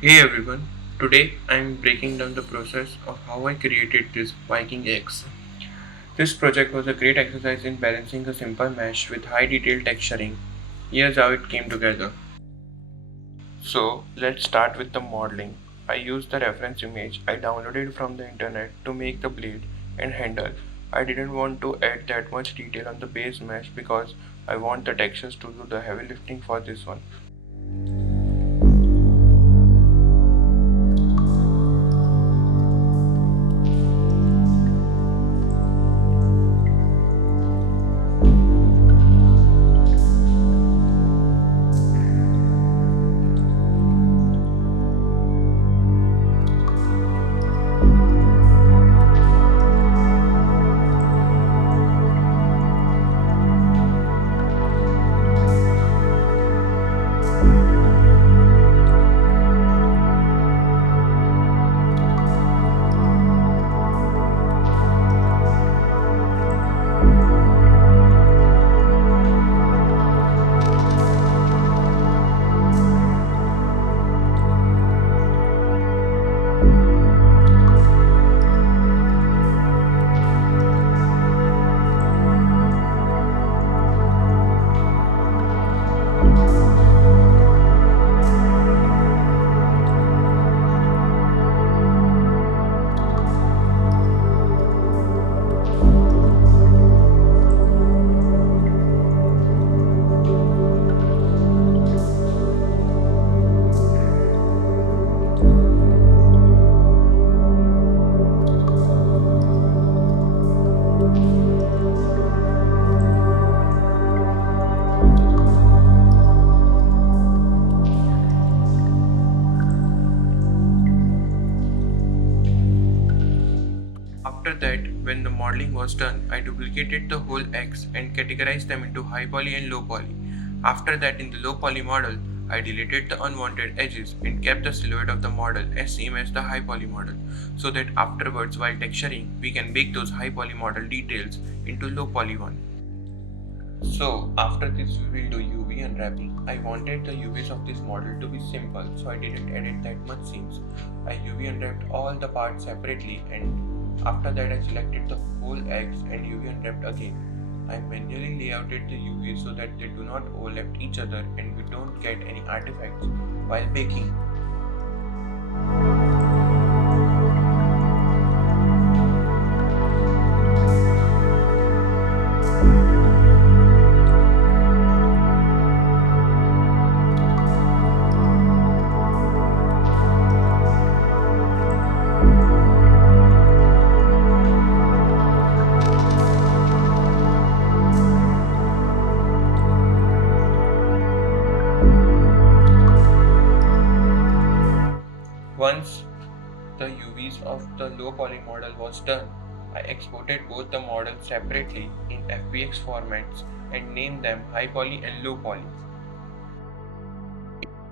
Hey everyone, today I am breaking down the process of how I created this Viking Axe. This project was a great exercise in balancing a simple mesh with high detail texturing. Here's how it came together. So let's start with the modeling. I used the reference image I downloaded from the internet to make the blade and handle. I didn't want to add that much detail on the base mesh because I want the textures to do the heavy lifting for this one. After that, when the modeling was done, I duplicated the whole X and categorized them into high poly and low poly. After that, in the low poly model, I deleted the unwanted edges and kept the silhouette of the model as same as the high poly model, so that afterwards while texturing, we can bake those high poly model details into low poly one. So after this we will do UV unwrapping. I wanted the UVs of this model to be simple, so I didn't edit that much scenes. I UV unwrapped all the parts separately, and after that I selected the whole X and UV unwrapped again. I manually layouted the UVs so that they do not overlap each other and we don't get any artifacts while baking. Once the UVs of the low poly model was done, I exported both the models separately in FBX formats and named them high poly and low poly.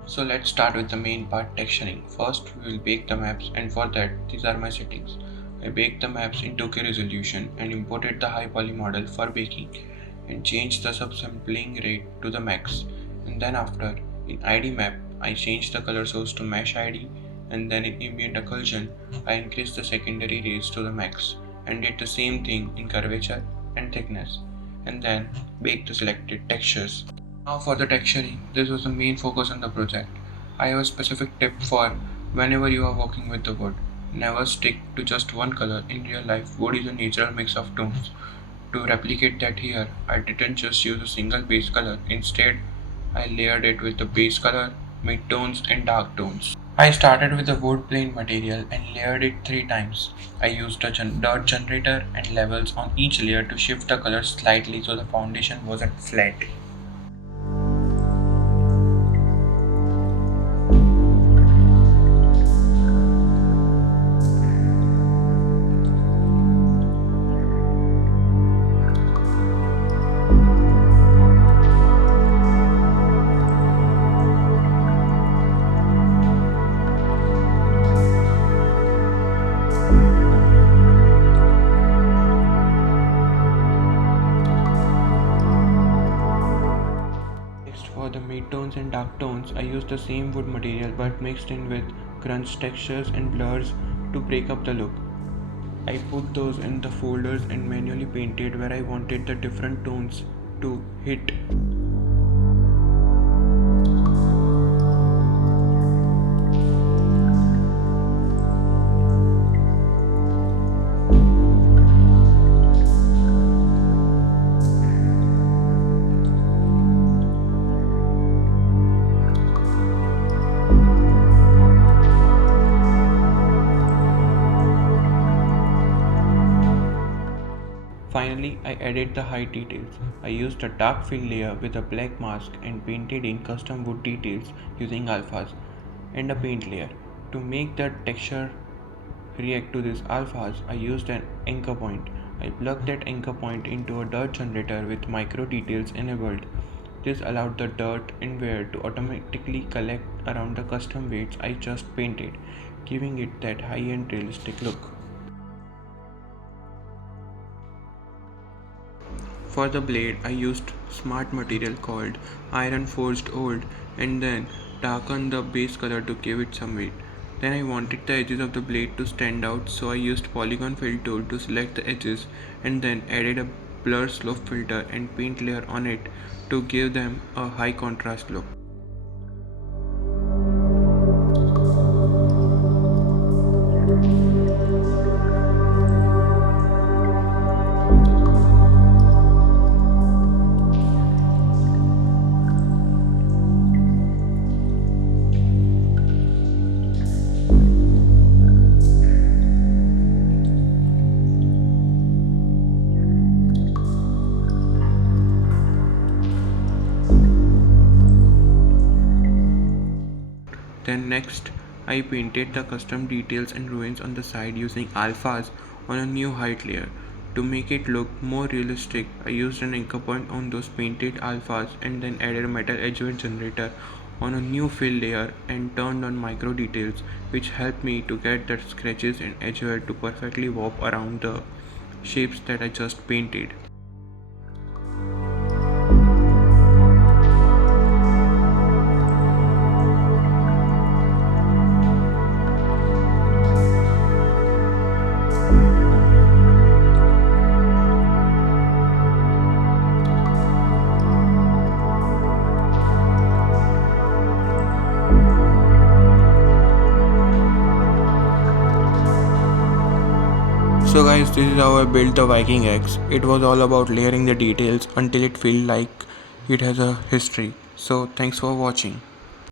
So let's start with the main part, texturing. First we will bake the maps, and for that these are my settings. I baked the maps in 2K resolution and imported the high poly model for baking and changed the subsampling rate to the max. And then after, in ID map I changed the color source to mesh ID, and then in ambient occlusion I increased the secondary rays to the max and did the same thing in curvature and thickness, and then baked the selected textures. Now for the texturing, this was the main focus on the project. I have a specific tip for whenever you are working with the wood. Never stick to just one color. In real life, wood is a natural mix of tones. To replicate that here, I didn't just use a single base color. Instead, I layered it with the base color, mid-tones and dark tones. I started with the wood plane material and layered it 3 times. I used a dirt generator and levels on each layer to shift the color slightly so the foundation wasn't flat. For the mid-tones and dark tones, stones, I used the same wood material but mixed in with grunge textures and blurs to break up the look. I put those in the folders and manually painted where I wanted the different tones to hit. Finally, I added the height details. I used a dark fill layer with a black mask and painted in custom wood details using alphas and a paint layer. To make the texture react to these alphas, I used an anchor point. I plugged that anchor point into a dirt generator with micro details enabled. This allowed the dirt and wear to automatically collect around the custom weights I just painted, giving it that high-end realistic look. For the blade, I used smart material called iron forged old and then darkened the base color to give it some weight. Then I wanted the edges of the blade to stand out, so I used polygon fill tool to select the edges and then added a blur slope filter and paint layer on it to give them a high contrast look. Then next, I painted the custom details and ruins on the side using alphas on a new height layer. To make it look more realistic, I used an anchor point on those painted alphas and then added a metal edge weight generator on a new fill layer and turned on micro details, which helped me to get the scratches and edge weight to perfectly warp around the shapes that I just painted. So guys, this is how I built the Viking Axe. It was all about layering the details until it feels like it has a history. So thanks for watching.